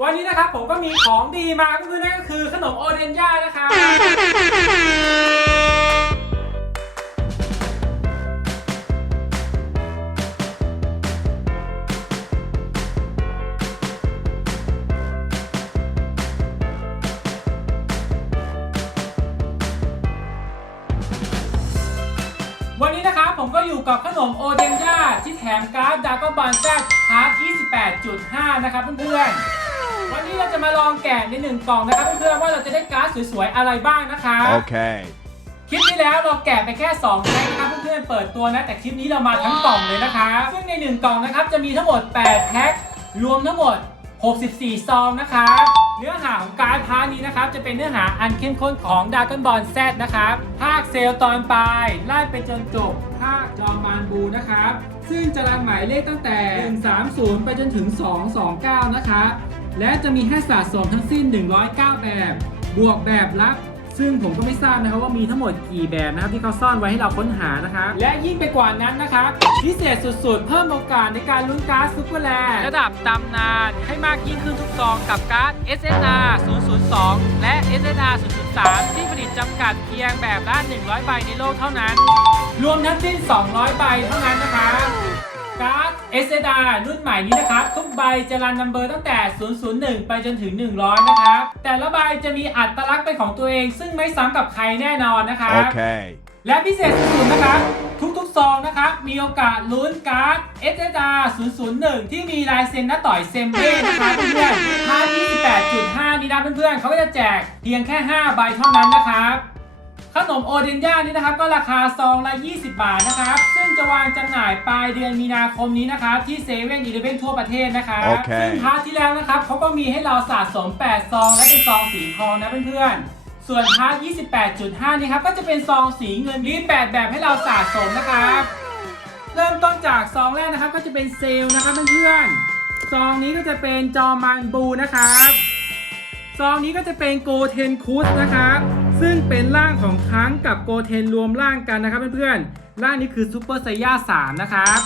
วันนี้นะครับผมก็มีของดีมาก็คือนั่นก็คือขนมโอเดนย่านะครับวันนี้นะครับผมก็อยู่กับขนมโอเดนย่าที่แถมการ์ดดากอนบอลแซดพาร์ท28.5 นะครับเพื่อนๆ วันนี้เราจะมาลองแกะในหนึ่งกล่องนะครับเพื่อนๆว่าเราจะได้การ์ดสวยๆอะไรบ้างนะครับ Okay. คลิปที่แล้วเราแกะไปแค่2แพ็คนะครับเพื่อนๆเปิดตัวนะ แต่คลิปนี้เรามาทั้งกล่องเลยนะครับซึ่งใน 1 กล่องนะครับจะมีทั้งหมด 8 แพ็ครวมทั้งหมด 64 ซองนะครับเนื้อหาของการ์ดพาร์ทนี้นะครับ จะเป็นเนื้อหาอันเข้มข้นของดากอนบอลแซดนะครับภาคเซลล์ตอนปลายไล่ไปจนจบภาคจอมมานบูนะครับ ซึ่งจะรันหมายเลขตั้งแต่ 130 ไปจนถึง 229 นะครับ และจะมีให้สะสมทั้งสิ้น 109 แบบ บวกแบบลับ ซึ่งผมก็ไม่ทราบนะครับว่ามีทั้งหมดกี่แบบนะครับที่เขาซ่อนไว้ให้เราค้นหานะครับ และยิ่งไปกว่านั้นนะครับ พิเศษสุดๆ เพิ่มโอกาสในการลุ้นการ์ดซุปเปอร์แลนด์ระดับตำนานให้มากยิ่งขึ้นทุกซองกับการ์ด SNR 002 และ SNR 003 ที่ผลิตจำกัดเพียงแบบละ100ใบในโลกเท่านั้น รวมทั้งสิ้น 200 ใบเท่านั้นนะครับ การ์ด SSR รุ่นใหม่นี้นะครับทุกใบจะรันนัมเบอร์ตั้งแต่ 001 ไปจนถึง 100 นะครับ แต่ละใบจะมีอัตลักษณ์เป็นของตัวเอง ซึ่งไม่ซ้ำกับใครแน่นอนนะครับ Okay. และพิเศษสุดๆนะครับ ทุกๆซองนะครับ มีโอกาสลุ้นการ์ด SSR 001 ที่มีลายเซ็นน้าต่อยเซมเบ้นะครับเพื่อนๆค่า28.5 นี่นะเพื่อนๆเขาก็จะแจกเพียงแค่ 5 ใบเท่านั้นนะครับ ขนมโอเดนย่านี่นะครับก็ราคาซองละ 20 บาทนะครับ ซึ่งจะวางจำหน่ายปลายเดือนมีนาคมนี้นะครับที่เซเว่นอีเลฟเว่นทั่วประเทศนะครับโอเค ซึ่งพาร์ทที่แล้วนะครับเขาก็มีให้เราสะสม 8 ซองและเป็นซองสีทองนะเพื่อนๆ ส่วนพาร์ท28.5 นี่ครับก็จะเป็นซองสีเงินรีด8แบบให้เราสะสมนะครับ เริ่มต้นจากซองแรกนะครับก็จะเป็นเซลล์นะครับเพื่อนๆ ซองนี้ก็จะเป็นจอมันบูนะครับ ซองนี้ก็จะเป็นโกเทนคุสนะครับ ซึ่งเป็นร่างของค้างกับโกเทนรวมร่างกันนะครับเพื่อนๆร่างนี้คือซูเปอร์ไซย่า3นะครับ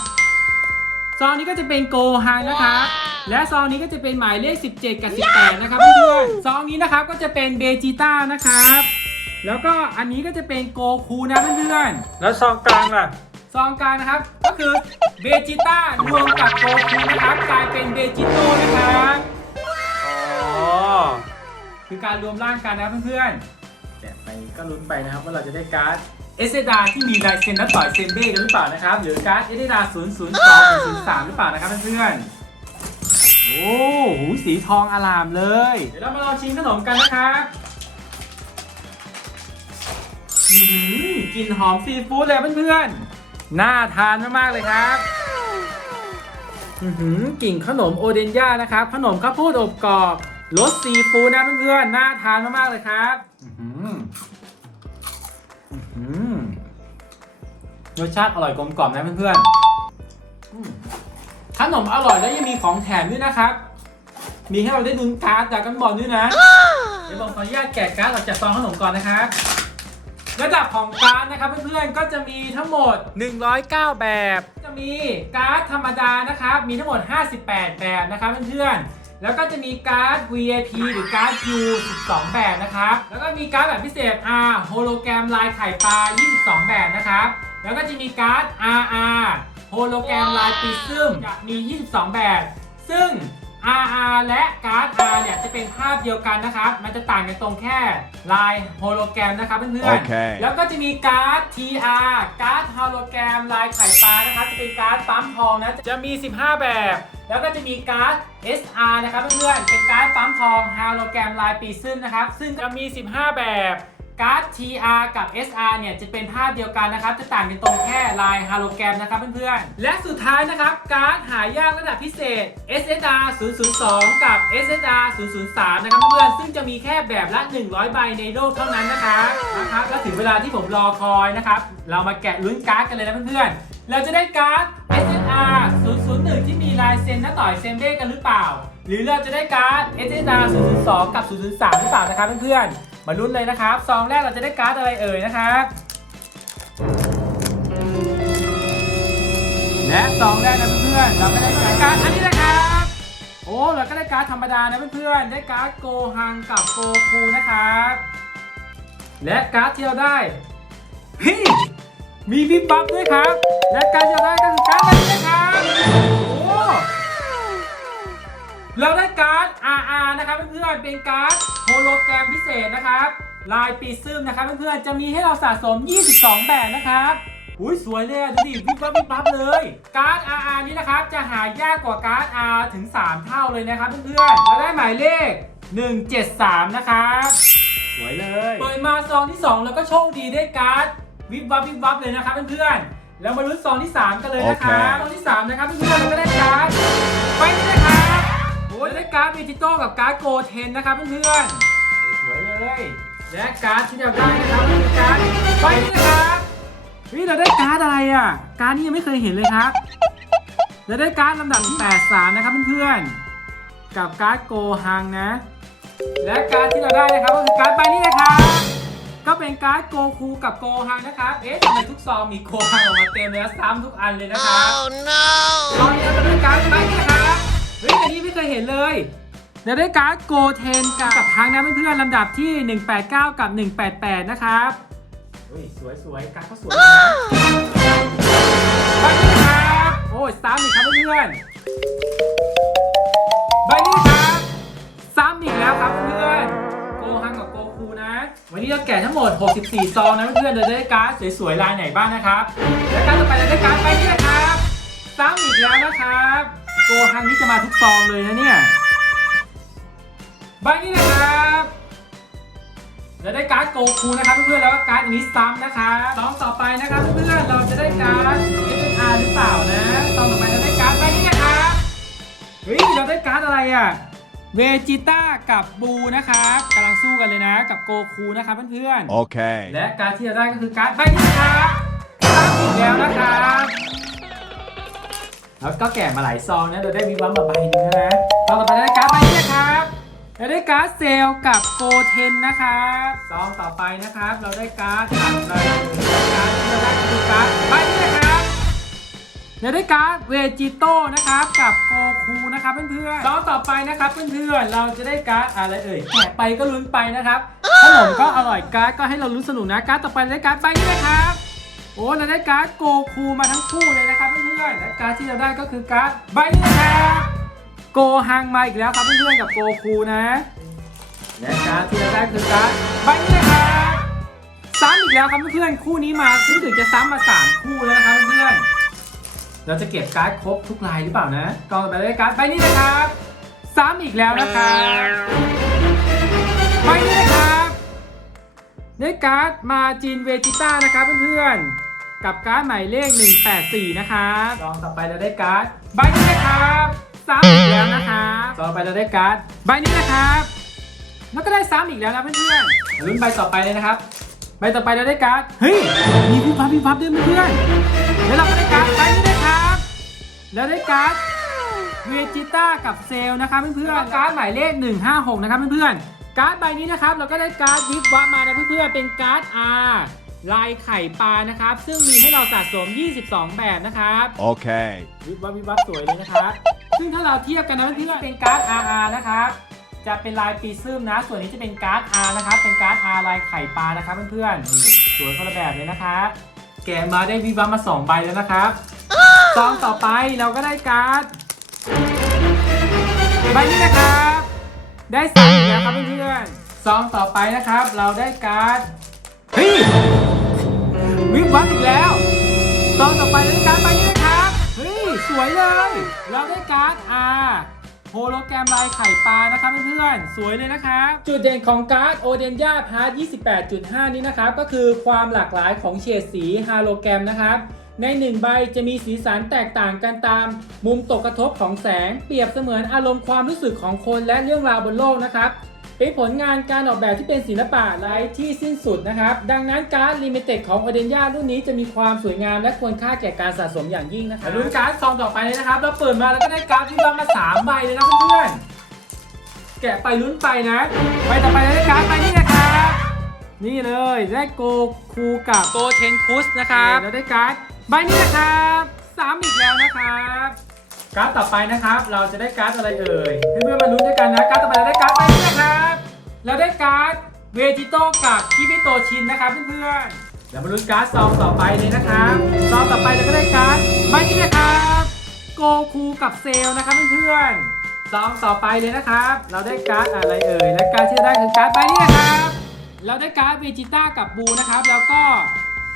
ซองนี้ก็จะเป็นโกฮังนะครับและซองนี้ก็จะเป็นหมายเลข 17 กับ 18 นะครับเพื่อนๆซองนี้นะครับก็จะเป็นเบจิต้านะครับ แล้วก็อันนี้ก็จะเป็นโกคูนะเพื่อนๆแล้วซองกลางล่ะซองกลางนะครับก็คือเบจิต้ารวมกับโกคูนะครับกลายเป็นเบจิโต้นะครับอ๋อคือการรวมร่างกันนะครับเพื่อนๆ แกะไปก็ลุ้นไปนะครับว่าเราจะได้การ์ดเอสเอดาที่มีลายเซ็นนัดต่อยเซมเบ้กันหรือเปล่านะครับ หรือการ์ดเอสเอดา0 0 2 0 0 3 หรือเปล่านะครับเพื่อนๆโอ้โหสีทองอลามเลย เดี๋ยวเรามาลองชิมขนมกันนะครับอือหือกลิ่นหอมซีฟู้ดเลยเพื่อนๆ น่าทานมากๆเลยครับอือหือกลิ่นขนมโอเดนย่านะครับ ขนมข้าวโพดอบกรอบรสซีฟู้ดนะเพื่อนๆ น่าทานมากๆเลยครับ รสชาติอร่อยกลมกล่อมนะเพื่อนๆอืมขนมอร่อยแล้วยังมีของแถมด้วยนะครับ มีให้เราได้ดุนการ์ดจากกันบอลด้วยนะ เดี๋ยวผมขออนุญาตแกะการ์ดออกจากซองขนมก่อนนะครับระดับของการ์ดนะครับเพื่อนๆ ก็จะมีทั้งหมด 109 แบบ จะมีการ์ดธรรมดานะครับ มีทั้งหมด 58 แบบนะครับเพื่อนๆ แล้วก็จะมีการ์ด VIP หรือการ์ด U 12 แบบนะครับ แล้วก็มีการ์ดแบบพิเศษ R โฮโลแกรมลายไข่ปลา 22 แบบนะครับ แล้วก็จะมีการ์ด RR โฮโลแกรมลายปิซึมจะมี 22 แบบ ซึ่ง RR และการ์ด R เนี่ยจะเป็นภาพเดียวกันนะครับ มันจะต่างกันตรงแค่ลายโฮโลแกรมนะครับเพื่อนโอเคแล้วก็จะมีการ์ด TR การ์ดโฮโลแกรมลายไข่ปลานะครับ จะเป็นการ์ดปั๊มทองนะ จะมี 15 แบบ แล้วก็จะมีการ์ด SR นะครับเพื่อนๆ เป็นการ์ดปั๊มทองโฮโลแกรมลายปีซึมนะครับ ซึ่งจะมี 15 แบบ การ์ด TR กับ SR เนี่ยจะเป็นภาพเดียวกันนะครับ จะต่างกันตรงแค่ลายฮาโลแกรมนะครับเพื่อนๆ และสุดท้ายนะครับ การ์ดหายากระดับพิเศษ SSR 002 กับ SSR 003 นะครับเพื่อนๆ ซึ่งจะมีแค่แบบละ 100 ใบในโลกเท่านั้นนะครับนะครับแล้วถึงเวลาที่ผมรอคอยนะครับ เรามาแกะลุ้นการ์ดกันเลยนะเพื่อนๆ เราจะได้การ์ด SSR 001 ที่มีลายเซ็นน้าต่อยเซมเบ้กันหรือเปล่า หรือเราจะได้การ์ด SSR 002 กับ 003 หรือเปล่านะครับเพื่อนๆ มาลุ้นเลยนะครับซองแรกเราจะได้การ์ดอะไรเอ่ยนะครับและซองแรกนะเพื่อนๆเราก็ได้การ์ดอันนี้นะครับ โอ้แล้วก็ได้การ์ดธรรมดานะเพื่อนๆได้การ์ดโกฮังกับโกคูนะครับและการ์ดที่เราได้พี่มีวิบบัฟด้วยครับ และการ์ดที่เราได้ก็คือการ์ดนี้นะครับ พื่อนๆ เป็นการ์ดโฮโลแกรมพิเศษนะครับลายปีซึมนะครับเพื่อนๆ จะมีให้เราสะสม 22 แบบนะครับอุ้ยสวยเลยอะดูดิวิบวับวิบวับเลย การ์ด RR นี้นะครับจะหายากกว่าการ์ด R ถึง 3 เท่าเลยนะครับเพื่อนๆเราได้หมายเลข 173 นะครับสวยเลยเปิดมาซองที่ 2 แล้วก็โชคดีได้การ์ดวิบวับวิบวับเลยนะครับเพื่อนๆแล้วมาลุ้นซองที่ 3 กันเลยนะครับซองที่ 3 นะครับเพื่อนๆเราก็ได้การ์ดไปนี่นะครับโอ้ยได้การ์ดเวจิโต้กับการ์ดโกเทนนะครับเพื่อนๆสวยเลยและการ์ดที่เราได้นะครับก็คือการ์ดไปนี่นะครับนี่เราได้การ์ดอะไรอะ การ์ดนี้ยังไม่เคยเห็นเลยครับเราได้การ์ดลำดับที่83นะครับเพื่อนๆกับการ์ดโกฮังนะ และการ์ดที่เราได้นะครับก็คือการ์ดใบนี้นะครับก็เป็นการ์ดโกคูกับโกฮังนะครับ เอ๊ะทำไมทุกซองมีโกฮังออกมาเต็มเลยนะซ้ำทุกอันเลยนะครับตอนนี้เราได้การ์ดใบนี้นะครับ เฮ้ยอันนี้ไม่เคยเห็นเลยเราได้การ์ดโกเทนกับกับทางนะเพื่อนๆลำดับที่ 189 กับ 188 นะครับเฮ้ยสวยสวยการดเขาสวยนะใบนี้นะครับโอ้ยซ้ำอีกครับเพื่อนใบนี้นะครับซ้ำอีกแล้วครับเพื่อนโกฮังกับโกคูนะ วันนี้เราแกะทั้งหมด 64 ซองนะเพื่อนๆเราจะได้การ์ดสวยๆลายไหนบ้างนะครับ และการดต่อไปเราได้การ์ดใบนี้นะครับซ้ำอีกแล้วนะครับ โกฮังนี่จะมาทุกซองเลยนะเนี่ย ใบนี้นะครับจะได้การ์ดโกคูนะครับเพื่อนๆแล้วก็การ์ดอันนี้ซ้ำนะคะซองต่อไปนะครับเพื่อนๆเราจะได้การ์ด SSR หรือเปล่านะซองต่อไปเราได้การ์ดใบนี้นะครับเฮ้ยเราได้การ์ดอะไรอะเวจิต้ากับบูนะครับกำลังสู้กันเลยนะ กับโกคูนะครับเพื่อนๆ Okay. และการดที่เราได้ก็คือการ์ดใบนี้นะครับซ้ำอีกแล้วนะครับ แล้วก็แกะมาหลายซองนะเราได้วิวัมมาใบหนึงแล้วนะซองต่อไปได้การ์ดใบนี้นะครับเราได้การ์ดเซลกับโกเทนนะครับซองต่อไปนะครับ เราได้การ์ดอะไรการ์ดที่เราได้ก็คือการ์ดใบนี้นะครับเราได้การ์ดเวจิโต้นะครับกับโกคูนะครับเพื่อนๆซองต่อไปนะครับเพื่อนๆเราจะได้การ์ดอะไรเอ่ยแกะไปก็ลุ้นไปนะครับขนมก็อร่อยการ์ดก็ให้เรารู้นสนุกนะการ์ดต่อไปได้การ์ดใบนี้นะครับโอ้เราได้การ์ดโกคูมาทั้งคู่เลยนะครับเพื่อน ๆ และการ์ดที่เราได้ก็คือการ์ดใบนี้นะครับโกฮังมาอีกแล้วครับเพื่อนๆ กับโกคูนะ และการ์ดที่เราได้คือการ์ดใบนี้นะครับซ้ำอีกแล้วครับเพื่อนๆ คู่นี้มารู้สึกจะซ้ำมาสามคู่แล้วนะครับเพื่อนๆ เราจะเก็บการ์ดครบทุกลายหรือเปล่านะกองต่อไปได้การ์ดใบนี้นะครับซ้ำอีกแล้วนะครับใบนี้นะครับได้การ์ดมาจินเวจิต้านะครับเพื่อนๆ กับการ์ดหมายเลข 184 นะครับลองต่อไปเราได้การ์ดใบนี้นะครับซ้ำอีกแล้วนะครับต่อไปเราได้การ์ดใบนี้นะครับ แล้วก็ได้ซ้ำอีกแล้วนะเพื่อนๆลุ้นใบต่อไปเลยนะครับ ใบต่อไปเราได้การ์ดเฮ้ยมีพิพับพิพับด้วยเพื่อนๆแล้วเราก็ได้การ์ดใบนี้นะครับ แล้วได้การ์ดเวจิต้ากับเซลนะครับเพื่อนๆการ์ดหมายเลข 156 นะครับเพื่อนๆการ์ดใบนี้นะครับ เราก็ได้การ์ดยิบวับมานะเพื่อนๆเป็นการ์ด R ลายไข่ปลานะครับ ซึ่งมีให้เราสะสม 22 แบบนะครับ Okay. วิบวับวิบวับสวยเลยนะครับ ซึ่งถ้าเราเทียบกันนะเพื่อนๆเป็นการ์ด RR นะครับ จะเป็นลายปีซึมนะ ส่วนนี้จะเป็นการ์ด R นะครับ เป็นการ์ด R ลายไข่ปลานะครับเพื่อนๆนี่สวยคนละแบบเลยนะครับ แกะมาได้วิบวับมาสองใบแล้วนะครับซองต่อไปเราก็ได้การ์ดใบนี้นะครับ ได้สามอีกแล้วครับเพื่อนๆซองต่อไปนะครับ เราได้การ์ดเฮ้ย วิบวับอีกแล้วซองต่อไปเราได้การ์ดใบนี้นะครับ เฮ้ย สวยเลย เราได้การ์ด R โฮโลแกรมลายไข่ปลานะครับเพื่อนๆ สวยเลยนะครับ จุดเด่นของการ์ดโอเดนยาพาร์ท28.5 นี้นะครับ ก็คือความหลากหลายของเฉดสีฮาโลแกรมนะครับในหนึ่งใบจะมีสีสันแตกต่างกันตาม มุมตกกระทบของแสง เปรียบเสมือนอารมณ์ความรู้สึกของคนและเรื่องราวบนโลกนะครับ เป็นผลงานการออกแบบที่เป็นศิลปะไร้ที่สิ้นสุดนะครับ ดังนั้นการ์ดลิมิเต็ดของอเดนยารุ่นนี้จะมีความสวยงามและควรค่าแก่การสะสมอย่างยิ่งนะครับลุ้นการ์ดซองต่อไปเลยนะครับ เราเปิดมาแล้วก็ได้การ์ดที่ว่ามาสามใบเลยนะเพื่อนๆแกะไปลุ้นไปนะใบต่อไปได้การ์ดใบนี้นะครับนี่เลยได้โกคูกับโกเทนคุสนะครับแล้วได้การ์ดใบนี้นะครับสามอีกแล้วนะครับ การ์ดต่อไปนะครับ เราจะได้การ์ดอะไรเอ่ยเพื่อนๆมาลุ้นด้วยกันนะการ์ดต่อไปเราได้การ์ดใบนี้นะครับเราได้การ์ดเวจิโต้กับคิบิโตชินนะครับเพื่อนๆเรามาลุ้นการ์ดซองต่อไปเลยนะครับซองต่อไปเราก็ได้การ์ดใบนี้นะครับโกคูกับเซลนะครับเพื่อนๆซองต่อไปเลยนะครับ เราได้การ์ดอะไรเอ่ยและการ์ดที่ได้คือการ์ดใบนี้นะครับ เราได้การ์ดเวจิต้ากับบูนะครับ แล้วก็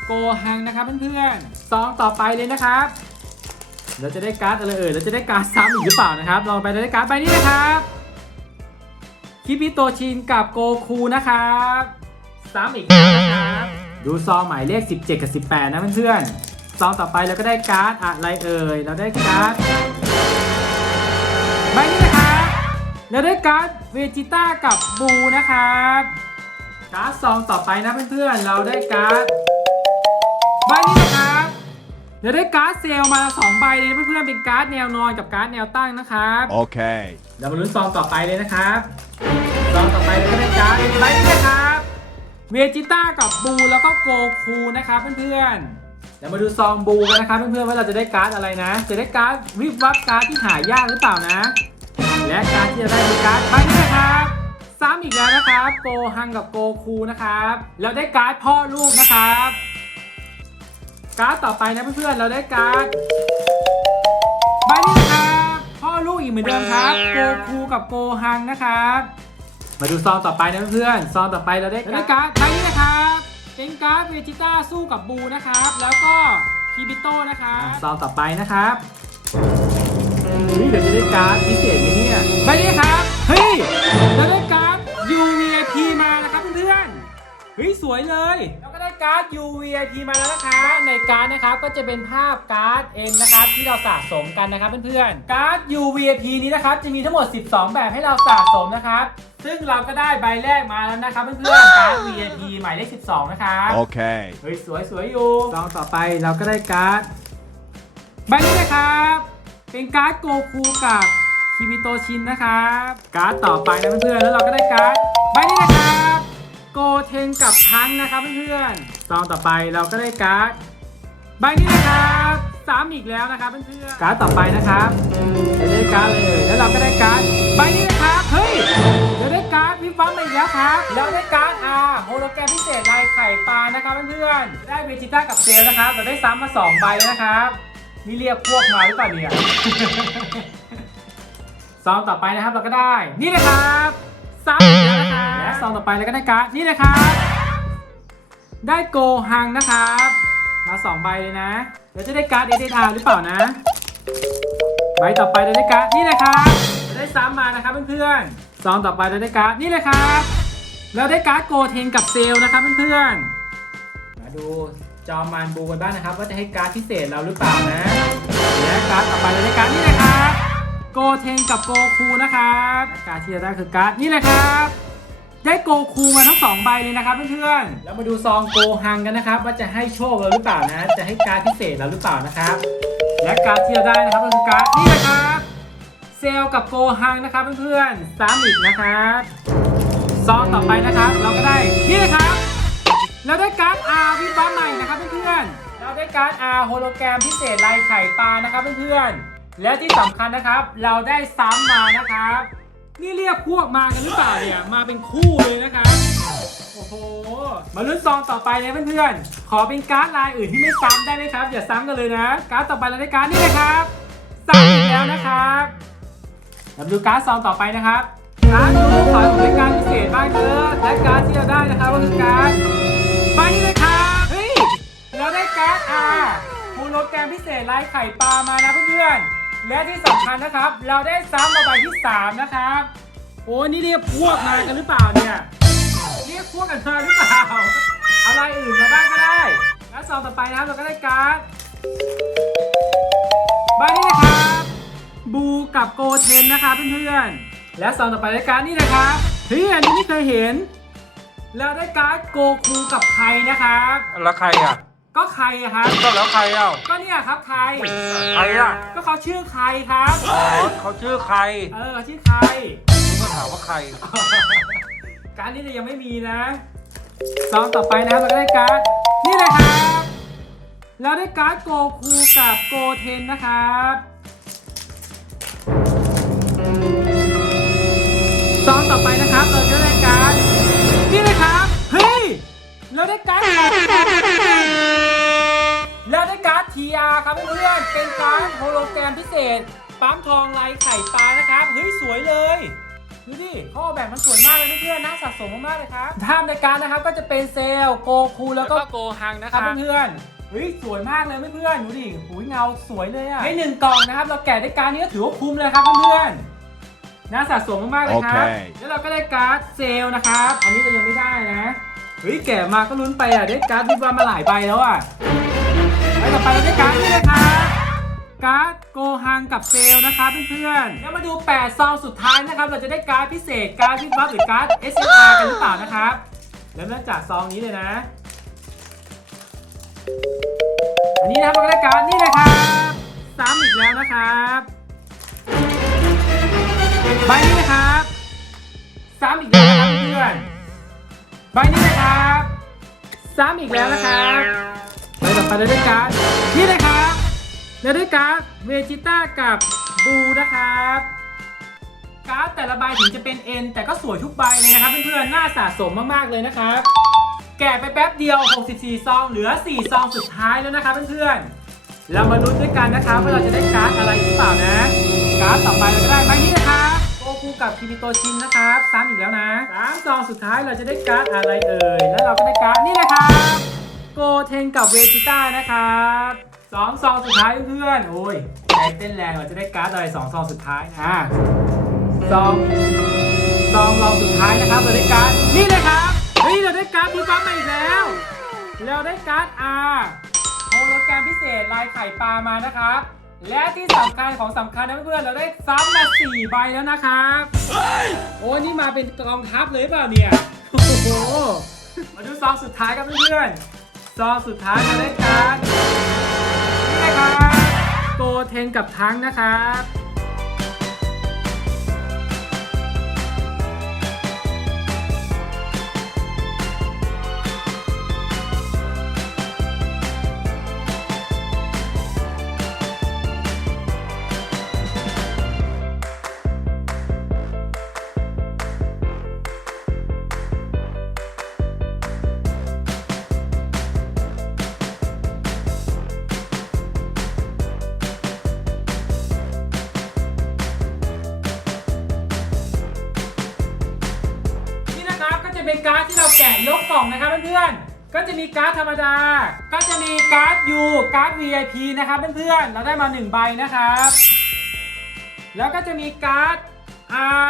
โกฮังนะครับเพื่อนๆซองต่อไปเลยนะครับ เราจะได้การ์ดอะไรเอ่ยเราจะได้การ์ดซ้ำอีกหรือเปล่านะครับลองไปได้การ์ดใบนี้นะครับคิปิโตชินกับโกคูนะครับซ้ำอีกนะครับดูซองหมายเลข 17 กับ 18 นะเพื่อนๆซองต่อไปเราก็ได้การ์ดอะไรเอ่ยเราได้การ์ดใบนี้นะครับเราได้การ์ดเวจิต้ากับบูนะครับการ์ดซองต่อไปนะเพื่อนๆเราได้การ์ดใบนี้ เดี๋ยวได้การ์ดเซลล์มาสองใบเลยนะเพื่อนๆเป็นการ์ดแนวนอนกับการ์ดแนวตั้งนะครับ Okay. เดี๋ยวมาลุ้นซองต่อไปเลยนะครับซองต่อไปเราก็ได้การ์ดใบนี้นะครับเวจิต้ากับบูแล้วก็โกคูนะครับเพื่อนๆเดี๋ยวมาดูซองบูกันนะครับเพื่อนๆว่าเราจะได้การ์ดอะไรนะ จะได้การ์ดวิบวับการ์ดที่หายากหรือเปล่านะ และการ์ดที่จะได้คือการ์ดใบนี้นะครับซ้ำอีกแล้วนะครับโกฮังกับโกคูนะครับแล้วได้การ์ดพ่อลูกนะครับ การ์ดต่อไปนะเพื่อนๆ เราได้การ์ดใบนี้นะครับพ่อลูกอีกเหมือนเดิมครับโกคูกับโกฮังนะครับ มาดูซองต่อไปนะเพื่อนๆ ซองต่อไปเราได้เราได้การ์ดใบนี้นะครับเป็นการ์ดเวจิต้าสู้กับบูนะครับ แล้วก็คิบิโต้นะครับซองต่อไปนะครับนี่เดี๋ยวจะได้การ์ดพิเศษไหมเนี่ยใบนี้ครับเฮ้ยเราได้การ์ด UVIP มานะครับเพื่อนๆเฮ้ยสวยเลยแล้ว ก็ได้การ์ด UVIP มาแล้วนะคะ ในการ์ดนะครับก็จะเป็นภาพการ์ด N นะครับที่เราสะสมกันนะครับเพื่อนๆ การ์ด UVIP นี้นะครับจะมีทั้งหมด 12 แบบให้เราสะสมนะครับ ซึ่งเราก็ได้ใบแรกมาแล้วนะครับเพื่อนๆ การ์ด VIP หมายเลข 12 นะครับ Okay. เฮ้ยสวยสวยอยู่ลองต่อไปเราก็ได้การ์ดใบนี้นะครับ เป็นการ์ดโกคูกับคิบิโตชินนะครับ การ์ดต่อไปนะเพื่อนๆแล้วเราก็ได้การ์ดใบนี้นะครับ โกเทนกับทังนะครับเพื่อนๆซองต่อไปเราก็ได้การ์ดใบนี้นะครับสามอีกแล้วนะครับเพื่อนๆการ์ดต่อไปนะครับจะได้การ์ดเลยแล้วเราก็ได้การ์ดใบนี้นะครับเฮ้ยจะได้การ์ดวิฟัมมาอีกแล้วครับแล้วได้การ์ดอาโฮโลแกรมพิเศษลายไข่ปลานะครับเพื่อนๆได้เวจิต้ากับเซลนะครับเราได้ซ้ำมาสองใบแล้วนะครับนี่เรียกพวกมาหรือเปล่าเนี่ยซ้องต่อไปนะครับเราก็ได้ นี่นะครับซ้ำ นะครับและซองต่อไปเราก็ได้การ์ดนี่นะครับ ได้โกฮังนะครับ มาสองใบเลยนะเดี๋ยวจะได้การ์ดเอเดอาร์หรือเปล่านะ ใบต่อไปเราได้การ์ดนี่เลยครับได้ซ้ำมานะครับเพื่อนๆซองต่อไปเราได้การ์ดนี่เลยครับเราได้การ์ดโกเทนกับเซลนะครับเพื่อนๆมาดูจอมมันบูกันบ้างนะครับ ว่าจะให้การ์ดพิเศษเราหรือเปล่านะและการ์ดต่อไปเราได้การ์ดนี่เลยครับโกเทนกับโกคูนะครับ การ์ดที่จะได้คือการ์ดนี่เลยครับ ได้โกคูมาทั้งสองใบเลยนะครับเพื่อนๆแล้วมาดูซองโกฮังกันนะครับ ว่าจะให้โชคเราหรือเปล่านะ จะให้การพิเศษเราหรือเปล่านะครับ และการที่เราได้นะครับก็คือการนี่นะครับเซลกับโกฮังนะครับเพื่อนๆซ้ำอีกนะครับซองต่อไปนะครับ เราก็ได้นี่เลยครับเราได้การ์ด R วิบ้าใหม่นะครับเพื่อนๆเราได้การ์ด R โฮโลแกรมพิเศษลายไข่ปลานะครับเพื่อนๆและที่สำคัญนะครับ เราได้ซ้ำมานะครับ นี่เรียกพวกมากันหรือเปล่าเนี่ย มาเป็นคู่เลยนะครับโอ้โห มาลุ้นซองต่อไปเลยเพื่อนๆ ขอเป็นการ์ดลายอื่นที่ไม่ซ้ำได้ไหมครับ อย่าซ้ำกันเลยนะ การ์ดต่อไปเราได้การ์ดนี่เลยครับซ้ำอีกแล้วนะครับเรามาดูการ์ดซองต่อไปนะครับการ์ดดูขอผมเป็นการดพิเศษบ้างเถอะและการ์ดที่เราได้นะครับก็คือการ์ดใบนี้เลยครับเฮ้ยเราได้การ์ดอาโฮโลแกรมพิเศษลายไข่ปลามานะเพื่อนๆ และที่สำคัญนะครับ เราได้ซ้ำมาใบที่ 3 นะครับ โอ้ยนี่เรียกพวกมากันหรือเปล่าเนี่ยเรียกพวกกันมาหรือเปล่าอะไรอื่นมาบ้างก็ได้และซองต่อไปนะครับเราก็ได้การ์ดใบนี้นะครับบูกับโกเทนนะครับเพื่อนๆและซองต่อไปได้การ์ดนี่นะครับเฮ้ยอันนี้ไม่เคยเห็น แล้วได้การ์ดโกคูกับไคนะครับแล้วใครอะ ก็ใครอะครับ ก็แล้วใครอะก็เนี่ยครับใคร ใครอะก็เขาชื่อใครครับ อ๋อเขาชื่อใครเออชื่อใคร ผมก็ถามว่าใคร การนี้เนี่ยยังไม่มีนะซองต่อไปนะครับราก็ได้การนี่เลยครับเราได้การโกคูกับโกเทนนะครับซองต่อไปนะครับเราจะได้การนี่เลยครับเฮ้ยเราได้การ์ด TR ครับเพื่อนๆเป็นการ์ดโฮโลแกรมพิเศษ ปั๊มทองลายไข่ปลานะครับ เฮ้ย สวยเลยดูดิเขาออกแบบมันสวยมากเลยเพื่อนๆน่าสะสมมากๆเลยครับท่ามในการดนะครับก็จะเป็นเซลลโกคูแล้วก็โกฮังนะครับเพื่อนๆเฮ้ยสวยมากเลยเพื่อนๆดูดิหูยเงาสวยเลยอะในหนึ่งกล่องนะครับ เราแกะได้การดนี้ก็ถือว่าคุ้มเลยครับเพื่อนๆน่าสะสมมากๆเลยครับโอเคแล้วเราก็ได้การ์ดเซลลนะครับ อันนี้เรายังไม่ได้นะเฮ้ยแกะมาก็ลุ้นไปอะได้การ์ดวิบวับมาหลายใบแล้วอะ ไปต่อไปเราได้การ์ดนี่เลยครับการ์ดโกฮังกับเซลนะครับเพื่อนๆแล้วมาดู 8 ซองสุดท้ายนะครับ เราจะได้การ์ดพิเศษการ์ดวิบวับหรือการ์ด SLR กันหรือเปล่านะครับเริ่มต้นจากซองนี้เลยนะ อันนี้นะครับเราได้การ์ดนี่เลยครับซ้ำอีกแล้วนะครับใบนี้นะครับซ้ำอีกแล้วนะครับเพื่อนใบนี้นะครับซ้ำอีกแล้วนะครับ ไปเราได้การ์ดนี่เลยครับแล้วได้การ์ดเวจิต้ากับบูนะครับการ์ดแต่ละใบถึงจะเป็น N แต่ก็สวยทุกใบเลยนะครับเพื่อนๆน่าสะสมมากๆเลยนะครับ แกะไปแป๊บเดียว 64 ซอง เหลือ 4 ซองสุดท้ายแล้วนะครับเพื่อนๆเรามาลุ้นด้วยกันนะครับว่าเราจะได้การ์ดอะไรหรือเปล่านะ การ์ดต่อไปเราก็ได้ใบนี้นะครับโกคูกับคิมิโตชินนะครับซ้ำอีกแล้วนะสามซองสุดท้ายเราจะได้การ์ดอะไรเอ่ยแล้วเราก็ได้การ์ดนี่นะครับ โกเทนกับเวจิต้านะครับสองซองสุดท้ายเพื่อนโอ้ยใจเต้นแรงเราจะได้การ์ดอะไรสองซองสุดท้ายนะอะซองซองรองสุดท้ายนะครับเราได้การ์ดนี่เลยครับเฮ้ยเราได้การ์ดพีปั๊มมาอีกแล้วเราได้การ์ด R โฮโลแกรมพิเศษลายไข่ปลามานะครับและที่สำคัญของสำคัญนะเพื่อนเราได้ซ้ำมาสี่ใบแล้วนะครับโอ้ยนี่มาเป็นกองทัพเลยเปล่าเนี่ยโอ้โหมาดูซองสุดท้ายกันเพื่อน ซองสุดท้ายจะได้การดนี่นะครับโกเทนกับทั้งนะครับ ก็จะเป็นการ์ดที่เราแกะยกกล่องนะครับเพื่อนๆ ก็จะมีการ์ดธรรมดา ก็จะมีการ์ด U การ์ด VIP นะครับเพื่อนๆ เราได้มา 1 ใบนะครับ แล้วก็จะมีการ์ด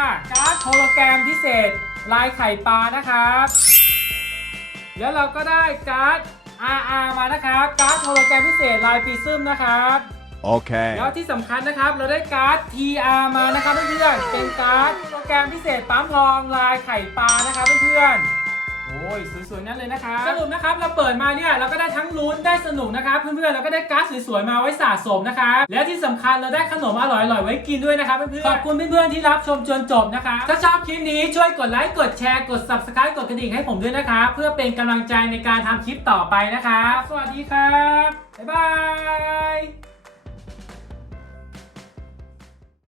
R การ์ดโฮโลแกรมพิเศษลายไข่ปลานะครับ แล้วเราก็ได้การ์ด RR มานะครับ การ์ดโฮโลแกรมพิเศษลายปีซึมนะครับ Okay. แล้วที่สำคัญนะครับเราได้การ์ด TR มานะครับเพื่อนๆ เป็นการ์ดโปรแกรมพิเศษปั๊มทองลายไข่ปลานะครับเพื่อนๆโอ้ยสวยๆนั่นเลยนะครับสรุปนะครับเราเปิดมาเนี่ยเราก็ได้ทั้งลุ้นได้สนุกนะครับเพื่อนๆเราก็ได้การ์ดสวยๆมาไว้สะสมนะครับและที่สำคัญเราได้ขนมอร่อยๆไว้กินด้วยนะครับเพื่อนๆขอบคุณเพื่อนๆที่รับชมจนจบนะครับถ้าชอบคลิปนี้ช่วยกดไลค์กดแชร์กด subscribe กดกระดิ่งให้ผมด้วยนะครับเพื่อเป็นกำลังใจในการทำคลิปต่อไปนะครับสวัสดีครับบ๊ายบาย